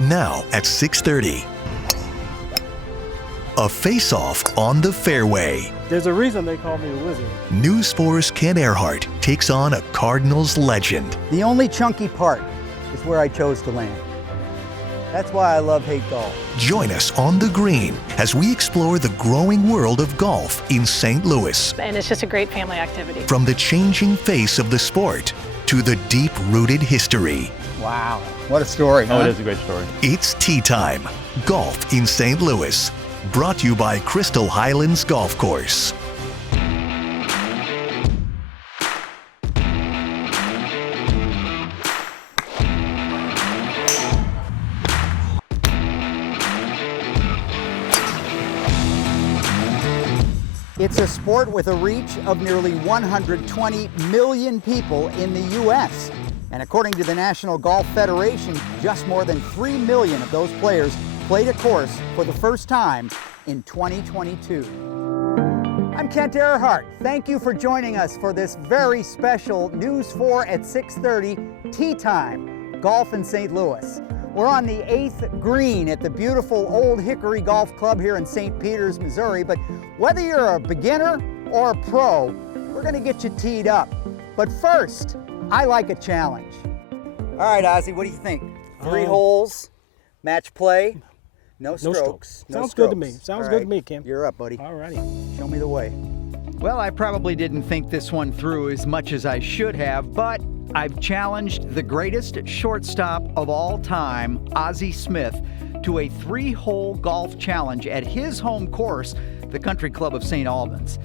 now at 6:30. A face-off on the fairway. There's a reason they call me the Wizard. News 4's Kent Ehrhardt takes on a Cardinals legend. The only chunky part is where I chose to land. That's why I love hate golf. Join us on the green as we explore the growing world of golf in St. Louis. And it's just a great family activity. From the changing face of the sport to the deep-rooted history. Wow, what a story, huh? Oh, it is a great story. It's tee time. Golf in St. Louis. Brought to you by Crystal Highlands Golf Course. It's a sport with a reach of nearly 120 million people in the U.S. And according to the National Golf Federation, just more than 3 million of those players played a course for the first time in 2022. I'm Kent Ehrhardt. Thank you for joining us for this very special News 4 at 6:30 Tee Time Golf in St. Louis. We're on the 8th green at the beautiful Old Hickory Golf Club here in St. Peters, Missouri. But whether you're a beginner or a pro, we're going to get you teed up. But first, I like a challenge. All right, Ozzy, what do you think? 3 holes, match play, no strokes. Sounds good to me. Sounds good to me, Kim. You're up, buddy. All righty. Show me the way. Well, I probably didn't think this one through as much as I should have, but I've challenged the greatest shortstop of all time, Ozzie Smith, to a 3-hole golf challenge at his home course, the Country Club of St. Albans.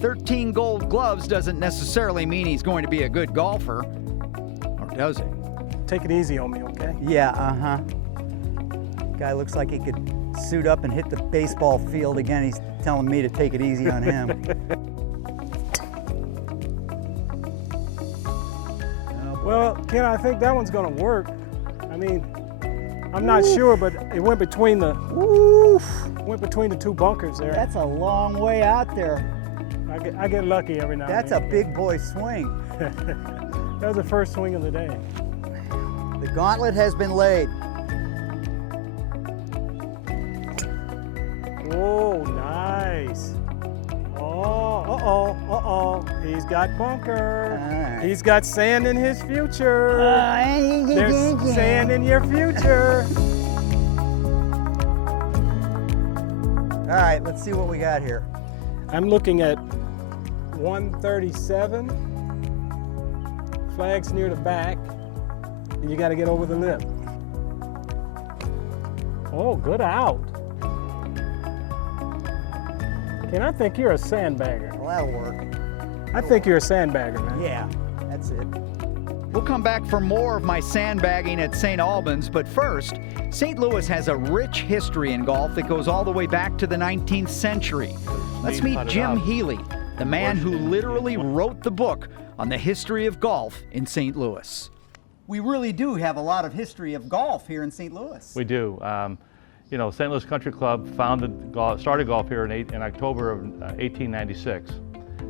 13 gold gloves doesn't necessarily mean he's going to be a good golfer, or does it? Take it easy on me, okay? Yeah, Guy looks like he could suit up and hit the baseball field again. He's telling me to take it easy on him. Well, Ken, I think that one's going to work. I mean, I'm not sure, but it went between the the 2 bunkers there. That's a long way out there. I get lucky every now and then. That's a big boy swing. That was the first swing of the day. The gauntlet has been laid. Oh, nice. He's got bunker. Right. He's got sand in his future. There's sand in your future. All right, let's see what we got here. I'm looking at 137. Flag's near the back. And you got to get over the lip. Oh, good out. Ken, I think you're a sandbagger. Well, that'll work. I think you're a sandbagger, man. Yeah, that's it. We'll come back for more of my sandbagging at St. Albans, but first, St. Louis has a rich history in golf that goes all the way back to the 19th century. Let's meet Jim Healy, the man who literally wrote the book on the history of golf in St. Louis. We really do have a lot of history of golf here in St. Louis. We do. You know, St. Louis Country Club started golf here in October of 1896,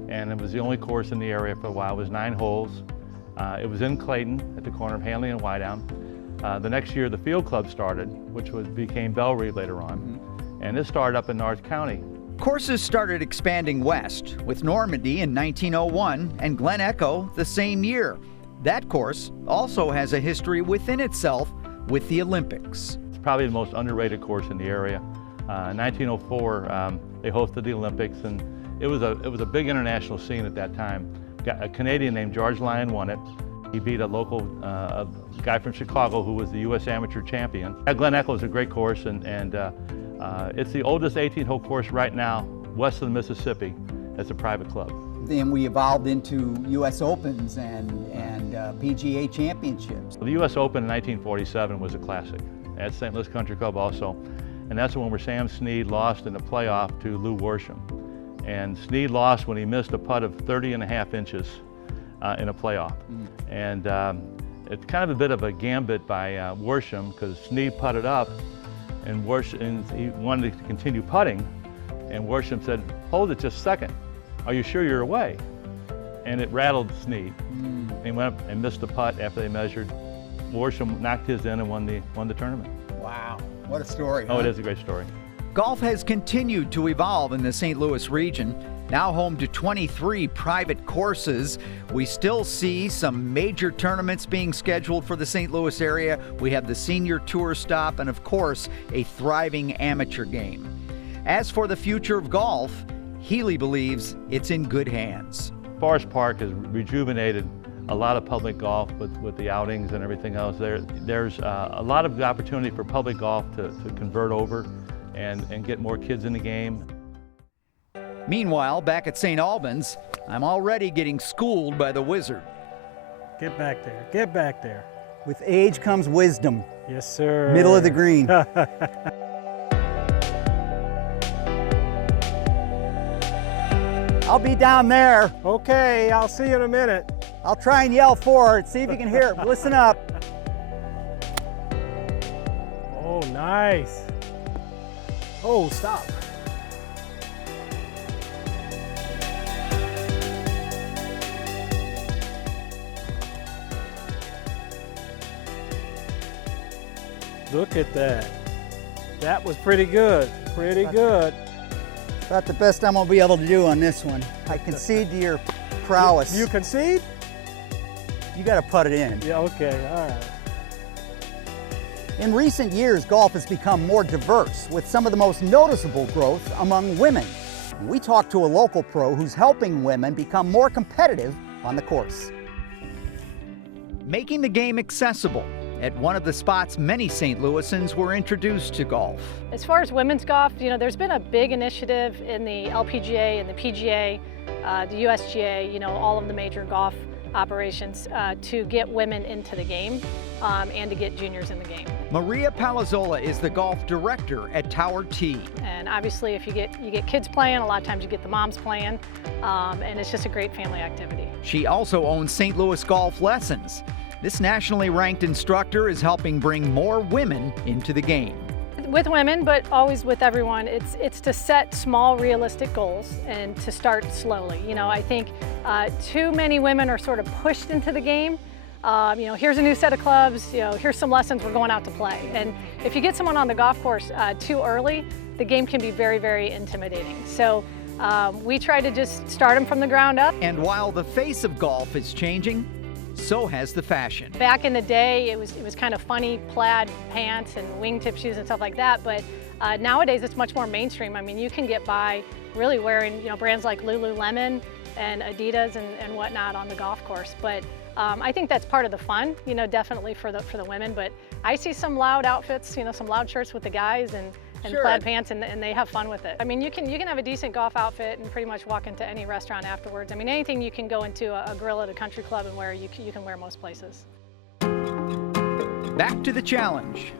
and it was the only course in the area for a while. It was 9 holes. It was in Clayton at the corner of Hanley and Wydown. The next year, the Field Club started, which became Bellerive later on, and this started up in North County. Courses started expanding west, with Normandy in 1901 and Glen Echo the same year. That course also has a history within itself with the Olympics. It's probably the most underrated course in the area. In 1904, they hosted the Olympics, and it was a big international scene at that time. A Canadian named George Lyon won it. He beat a local a guy from Chicago who was the U.S. amateur champion. Glen Echo is a great course, and it's the oldest 18-hole course right now west of the Mississippi as a private club. Then we evolved into U.S. Opens and PGA championships. The U.S. Open in 1947 was a classic at St. Louis Country Club also, and that's the one where Sam Snead lost in the playoff to Lou Worsham. And Snead lost when he missed a putt of 30.5 inches in a playoff. And it's kind of a bit of a gambit by Worsham, because Snead putted up and he wanted to continue putting, and Worsham said, "Hold it just a second. Are you sure you're away?" And it rattled Snead. He went up and missed the putt after they measured. Worsham knocked his in and won the tournament. Wow. Wow, what a story. Oh, huh? it is a great story. Golf has continued to evolve in the St. Louis region, now home to 23 private courses. We still see some major tournaments being scheduled for the St. Louis area. We have the Senior Tour stop and, of course, a thriving amateur game. As for the future of golf, Healy believes it's in good hands. Forest Park has rejuvenated a lot of public golf with the outings and everything else. There's a lot of opportunity for public golf to convert over and get more kids in the game. Meanwhile, back at St. Albans, I'm already getting schooled by the wizard. Get back there. Get back there. With age comes wisdom. Yes, sir. Middle of the green. I'll be down there. Okay, I'll see you in a minute. I'll try and yell for it. See if you can hear it. Listen up. Oh, nice. Oh, stop. Look at that. That was pretty good. Pretty good. About the best I'm gonna be able to do on this one. I concede to your prowess. You concede? You gotta put it in. Yeah, okay, all right. In recent years, golf has become more diverse, with some of the most noticeable growth among women. We talked to a local pro who's helping women become more competitive on the course. Making the game accessible at one of the spots many St. Louisans were introduced to golf. As far as women's golf, there's been a big initiative in the LPGA and the PGA, the USGA, all of the major golf operations to get women into the game and to get juniors in the game. Maria Palazzola is the golf director at Tower T. And obviously, if you get kids playing, a lot of times you get the moms playing, and it's just a great family activity. She also owns St. Louis Golf Lessons. This nationally ranked instructor is helping bring more women into the game. With women, but always with everyone, it's to set small, realistic goals and to start slowly. I think too many women are sort of pushed into the game. Here's a new set of clubs, here's some lessons, we're going out to play. And if you get someone on the golf course too early, the game can be very, very intimidating. So we try to just start them from the ground up. And while the face of golf is changing, so has the fashion. Back in the day, it was kind of funny plaid pants and wingtip shoes and stuff like that, but nowadays it's much more mainstream. I mean, you can get by really wearing brands like Lululemon and Adidas and whatnot on the golf course. But I think that's part of the fun, definitely for the women. But I see some loud outfits, some loud shirts with the guys and Sure. plaid pants, and they have fun with it. I mean, you can have a decent golf outfit and pretty much walk into any restaurant afterwards. I mean, anything you can go into a grill at a country club and wear, you can wear most places. Back to the challenge.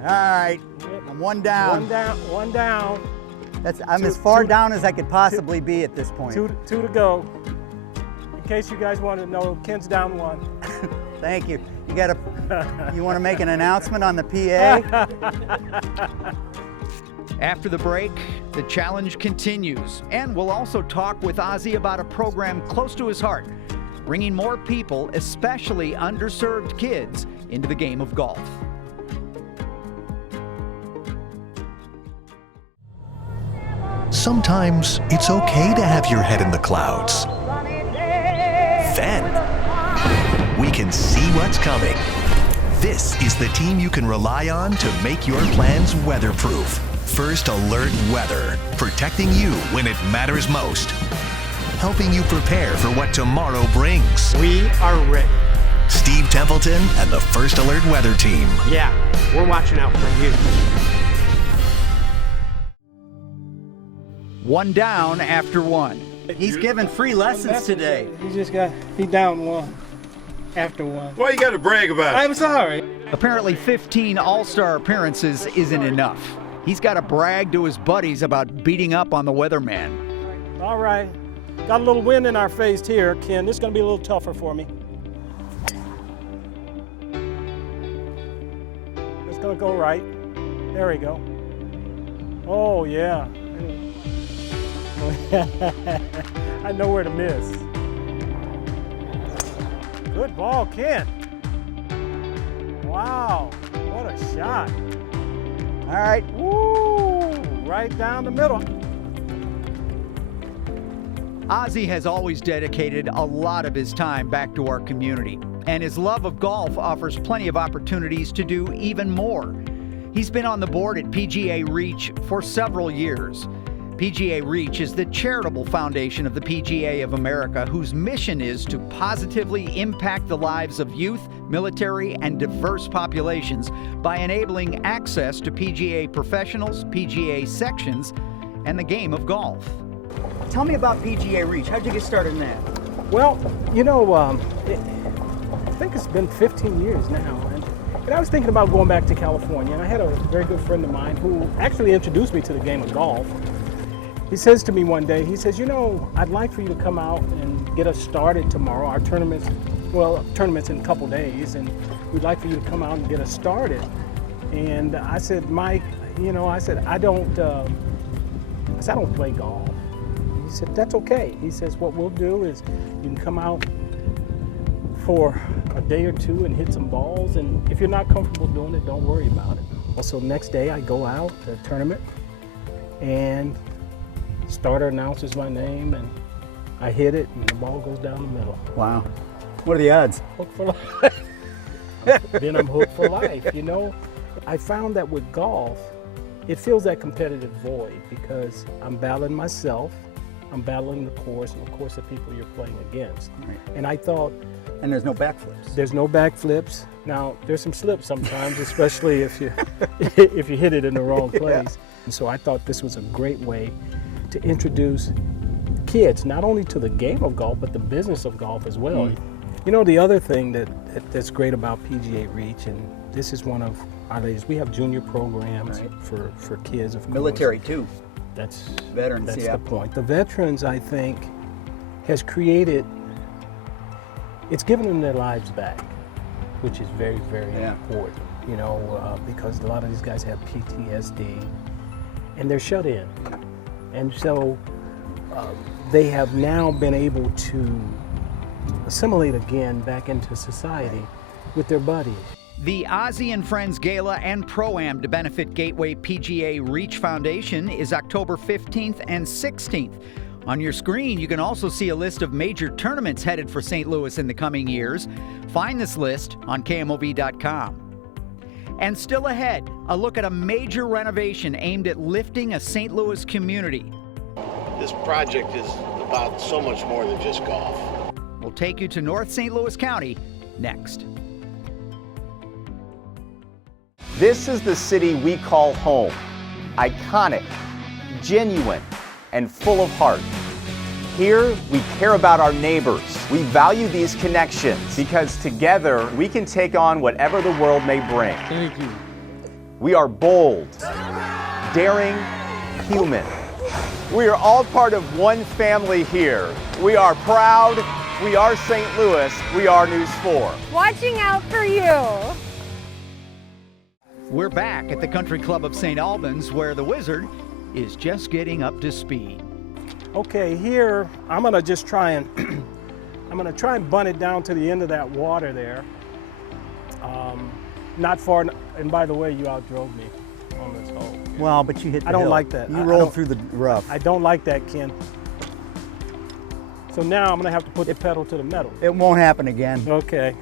All right, I'm one down. One down. I'm as far down as I could possibly be at this point. Two to go. In case you guys want to know, Kent's down one. Thank you. You want to make an announcement on the PA? After the break, the challenge continues, and we'll also talk with Ozzy about a program close to his heart, bringing more people, especially underserved kids, into the game of golf. Sometimes it's okay to have your head in the clouds. Then we can see what's coming. This is the team you can rely on to make your plans weatherproof. First Alert Weather, protecting you when it matters most. Helping you prepare for what tomorrow brings. We are ready. Steve Templeton and the First Alert Weather Team. Yeah, we're watching out for you. One down after one. He's giving free lessons today. He down one after one. Why you gotta brag about it? I'm sorry. Apparently 15 All-Star appearances isn't enough. He's got to brag to his buddies about beating up on the weatherman. All right. Got a little wind in our face here, Ken. This is going to be a little tougher for me. It's going to go right. There we go. Oh, yeah. I know where to miss. Good ball, Ken. Wow, what a shot. All right. Woo, right down the middle. Ozzy has always dedicated a lot of his time back to our community, and his love of golf offers plenty of opportunities to do even more. He's been on the board at PGA Reach for several years. PGA Reach is the charitable foundation of the PGA of America, whose mission is to positively impact the lives of youth, military, and diverse populations by enabling access to PGA professionals, PGA sections, and the game of golf. Tell me about PGA Reach. How'd you get started in that? Well, you know, I think it's been 15 years now, and I was thinking about going back to California, and I had a very good friend of mine who actually introduced me to the game of golf. He says to me one day, he says, you know, I'd like for you to come out and get us started tomorrow. Our tournament's in a couple days, and we'd like for you to come out and get us started. And I said, Mike, you know, I don't play golf. He said, that's okay. He says, what we'll do is you can come out for a day or two and hit some balls, and if you're not comfortable doing it, don't worry about it. Well, so next day I go out to the tournament, and starter announces my name, and I hit it, and the ball goes down the middle. Wow. What are the odds? Hooked for life. Then I'm hooked for life, you know. I found that with golf, it fills that competitive void because I'm battling myself, I'm battling the course, and of course the people you're playing against. Right. And I thought, And there's no backflips. there's no backflips. Now, there's some slips sometimes, especially if you if you hit it in the wrong place. And so I thought this was a great way to introduce kids, not only to the game of golf, but the business of golf as well. You know, the other thing that's great about PGA Reach, and this is one of our ladies, we have junior programs for kids, of course. Military too. That's Veterans, That's yeah. the point. The veterans, I think, has created, it's given them their lives back, which is very, very important, you know, because a lot of these guys have PTSD and they're shut in. And so they have now been able to assimilate again back into society with their buddies. The Ozzy and Friends Gala and Pro-Am to benefit Gateway PGA Reach Foundation is October 15th and 16th. On your screen, you can also see a list of major tournaments headed for St. Louis in the coming years. Find this list on KMOV.com. And still ahead, a look at a major renovation aimed at lifting a St. Louis community. This project is about so much more than just golf. We'll take you to North St. Louis County next. This is the city we call home. Iconic, genuine, and full of heart. Here, we care about our neighbors. We value these connections because together we can take on whatever the world may bring. Thank you. We are bold, daring, human. We are all part of one family here. We are proud. We are St. Louis. We are News 4. Watching out for you. We're back at the Country Club of St. Albans, where the Wizard is just getting up to speed. Okay, here I'm gonna just try and I'm gonna try and bunt it down to the end of that water there. Not far, and by the way, you outdrove me on this hole. Well, but you hit the I don't hill. like that. You I rolled don't- through the rough. I don't like that, Ken. So now I'm gonna have to put the pedal to the metal. It won't happen again. Okay.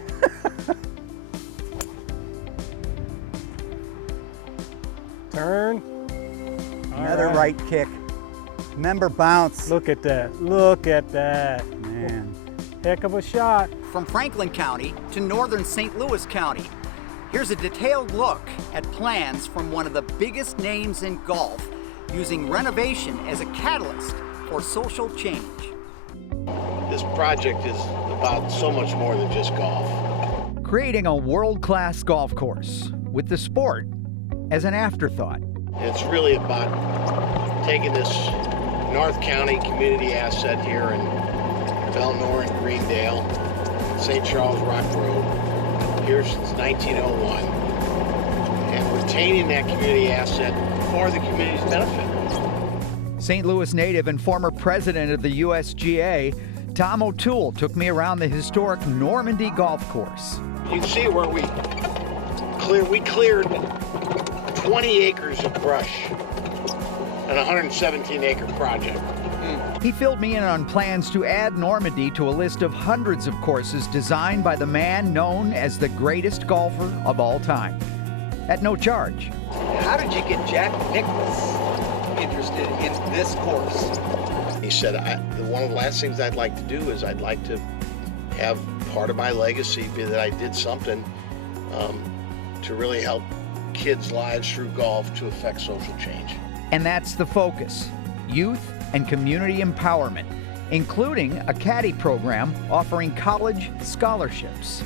Turn. All Another right kick. Remember, bounce. Look at that. Look at that. Man. Heck of a shot. From Franklin County to northern St. Louis County, here's a detailed look at plans from one of the biggest names in golf, using renovation as a catalyst for social change. This project is about so much more than just golf. Creating a world-class golf course with the sport as an afterthought. It's really about taking this North County community asset here in Belnor and Greendale, St. Charles Rock Road, here since 1901, and retaining that community asset for the community's benefit. St. Louis native and former president of the USGA, Tom O'Toole, took me around the historic Normandy golf course. You can see where we We cleared 20 acres of brush, an 117-acre project. He filled me in on plans to add Normandy to a list of hundreds of courses designed by the man known as the greatest golfer of all time, at no charge. How did you get Jack Nicklaus interested in this course? He said, one of the last things I'd like to do is I'd like to have part of my legacy be that I did something to really help kids' lives through golf to affect social change. And that's the focus: youth and community empowerment, including a caddy program offering college scholarships.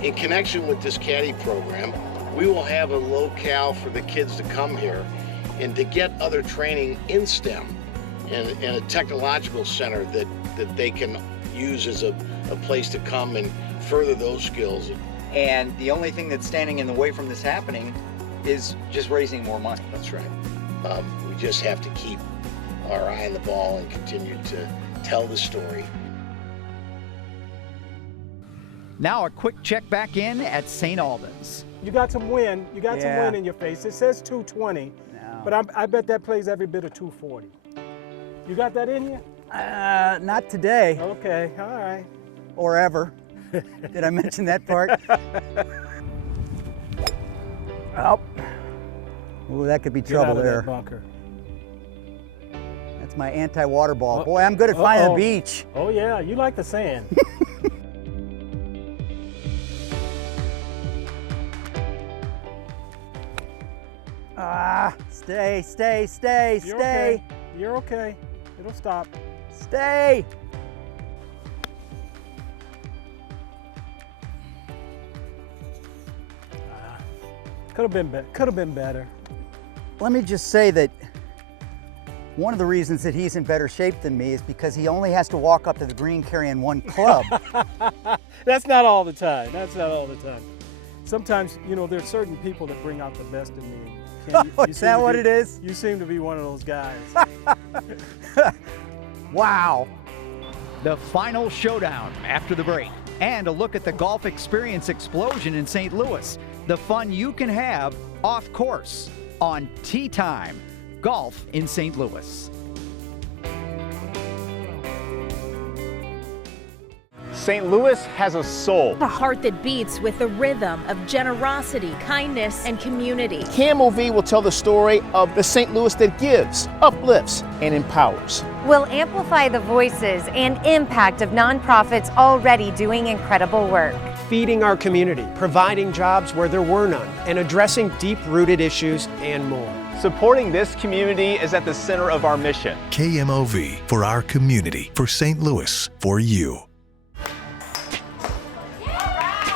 In connection with this caddy program, we will have a locale for the kids to come here and to get other training in STEM and a technological center that they can use as a place to come and further those skills. And the only thing that's standing in the way from this happening is just raising more money. That's right. We just have to keep our eye on the ball and continue to tell the story. Now a quick check back in at St. Albans. You got some wind. You got some wind in your face. It says 220, but I bet that plays every bit of 240. You got that in you? Not today. Okay, all right. Or ever. Did I mention that part? Oh. Ooh, that could be trouble Get out of there. that bunker. That's my anti-water ball. Boy, I'm good at finding the beach. Oh yeah, you like the sand. Stay. You're okay. You're okay. It'll stop. Stay. Could have been better. Let me just say that one of the reasons that he's in better shape than me is because he only has to walk up to the green carrying one club. That's not all the time. That's not all the time. Sometimes, you know, there's certain people that bring out the best in me. Ken, Is that what it is? You seem to be one of those guys. Wow. The final showdown after the break, and a look at the golf experience explosion in St. Louis. The fun you can have off course on Tee Time Golf in St. Louis. St. Louis has a soul. A heart that beats with the rhythm of generosity, kindness, and community. KMOV will tell the story of the St. Louis that gives, uplifts, and empowers. We'll amplify the voices and impact of nonprofits already doing incredible work. Feeding our community, providing jobs where there were none, and addressing deep-rooted issues and more. Supporting this community is at the center of our mission. KMOV, for our community, for St. Louis, for you.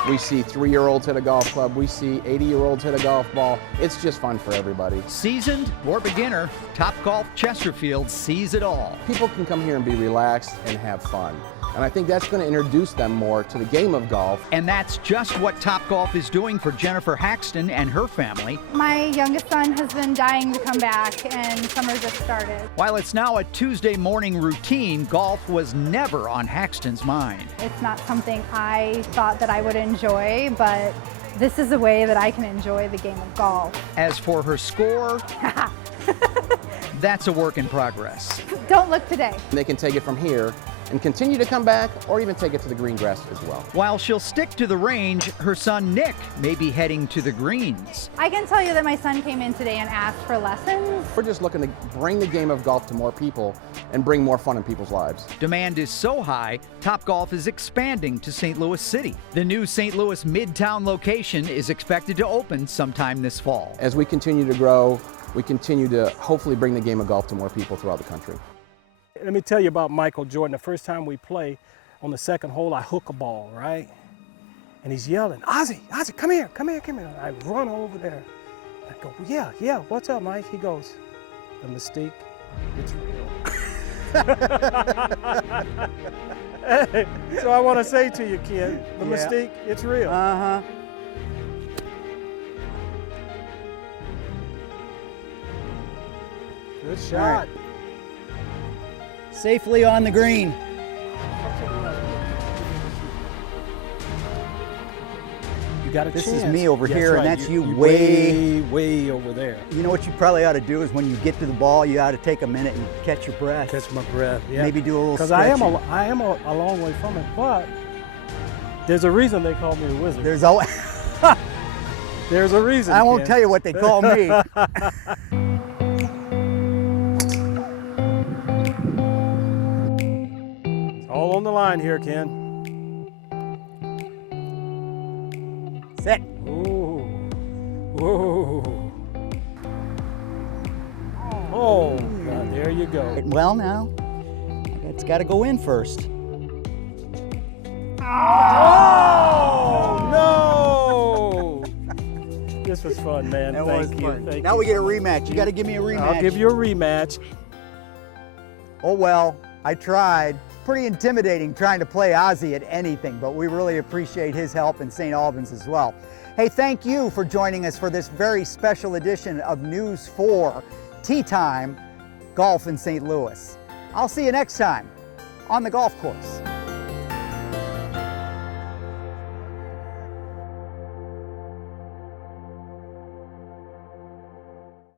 We see 3-year-olds hit a golf club. We see 80-year-olds hit a golf ball. It's just fun for everybody. Seasoned or beginner, Topgolf Chesterfield sees it all. People can come here and be relaxed and have fun. And I think that's going to introduce them more to the game of golf. And that's just what Topgolf is doing for Jennifer Haxton and her family. My youngest son has been dying to come back, and summer just started. While it's now a Tuesday morning routine, golf was never on Haxton's mind. It's not something I thought that I would enjoy, but this is a way that I can enjoy the game of golf. As for her score, that's a work in progress. Don't look today. They can take it from here and continue to come back, or even take it to the green grass as well. While she'll stick to the range, her son Nick may be heading to the greens. I can tell you that my son came in today and asked for lessons. We're just looking to bring the game of golf to more people and bring more fun in people's lives. Demand is so high, Topgolf is expanding to St. Louis City. The new St. Louis Midtown location is expected to open sometime this fall. As we continue to grow, we continue to hopefully bring the game of golf to more people throughout the country. Let me tell you about Michael Jordan. The first time we play, on the second hole, I hook a ball, right? And he's yelling, Ozzy, come here. I run over there. I go, yeah, what's up, Mike? He goes, the mistake, it's real. Hey, so I want to say to you, Ken, the mistake, it's real. Uh-huh. Good shot. Safely on the green. You got a This chance. is me over That's here, right. and that's you way over there. You know what you probably ought to do is when you get to the ball, you ought to take a minate and catch your breath. Catch my breath. Yeah. Maybe do a little Because stretching. I am a long way from it, but there's a reason they call me a wizard. There's always. There's a reason. I won't Ken. tell you what they call me. All on the line here, Ken. Set. Ooh. Whoa. Oh, God, there you go. Well, now, it's got to go in first. Oh, no! This was fun, man. That Thank was you. fun. Thank Now you we get a so much. rematch. You got to give me a rematch. I'll give you a rematch. Oh, well, I tried. Pretty intimidating trying to play Ozzy at anything, but we really appreciate his help in St. Albans as well. Hey, thank you for joining us for this very special edition of News 4 Tea Time Golf in St. Louis. I'll see you next time on the golf course.